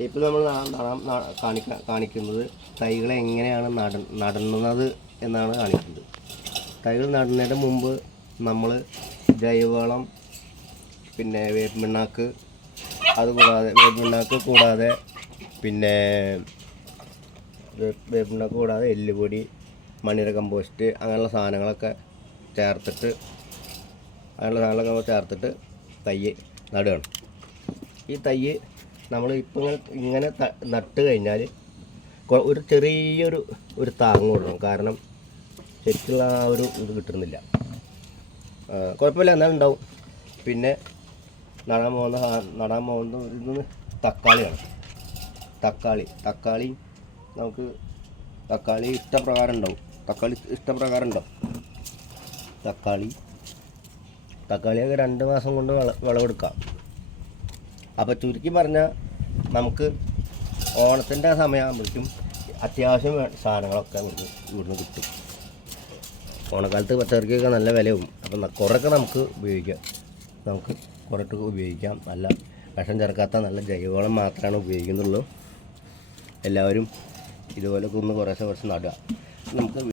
ഇപ്പോൾ നമ്മൾ കാണിക്കുന്നത് തൈകളെ എങ്ങനെയാണ് നടുന്നത് എന്നാണ് കാണിക്കുന്നത്. തൈകൾ നടുന്നതിന് മുമ്പ് നമ്മൾ ജൈവവളം, പിന്നെ വേപ്പിണ്ണാക്ക്, പിന്നെ വേപ്പിണ്ണാക്ക് കൂടാതെ എല്ലുപൊടി, മണ്ണിര കമ്പോസ്റ്റ് അങ്ങനെയുള്ള സാധനങ്ങളൊക്കെ ചേർത്തിട്ട് തൈ നടുകയാണ്. ഈ തൈ നമ്മൾ ഇപ്പം ഇങ്ങനെ നട്ട് കഴിഞ്ഞാൽ ഒരു ചെറിയൊരു താങ്ങ് കൊടുക്കണം. കാരണം ശരിക്കുള്ള ആ ഒരു ഇത് കിട്ടുന്നില്ല. കുഴപ്പമില്ല, എന്നാലും ഉണ്ടാവും. പിന്നെ നടാൻ പോകുന്നത് ഇതൊന്ന് തക്കാളിയാണ്. തക്കാളി നമുക്ക് ഇഷ്ടപ്രകാരം ഉണ്ടാവും. തക്കാളിയൊക്കെ 2 മാസം കൊണ്ട് വിളവെടുക്കാം. അപ്പോൾ ചുരുക്കി പറഞ്ഞാൽ നമുക്ക് ഓണത്തിൻ്റെ സമയമാകുമ്പോഴേക്കും അത്യാവശ്യം സാധനങ്ങളൊക്കെ നമുക്ക് ഇവിടുന്ന് കിട്ടും. ഓണക്കാലത്ത് പച്ചക്കറിക്കൊക്കെ നല്ല വിലയാവും. അപ്പം കുറേയൊക്കെ നമുക്ക് ഉപയോഗിക്കാം. നല്ല വിഷം ചേർക്കാത്ത നല്ല ജൈവവളം മാത്രമാണ് ഉപയോഗിക്കുന്നുള്ളൂ. എല്ലാവരും ഇതുപോലൊക്കെ ഒന്ന് കുറേശ്ശെ നടുക. നമുക്ക്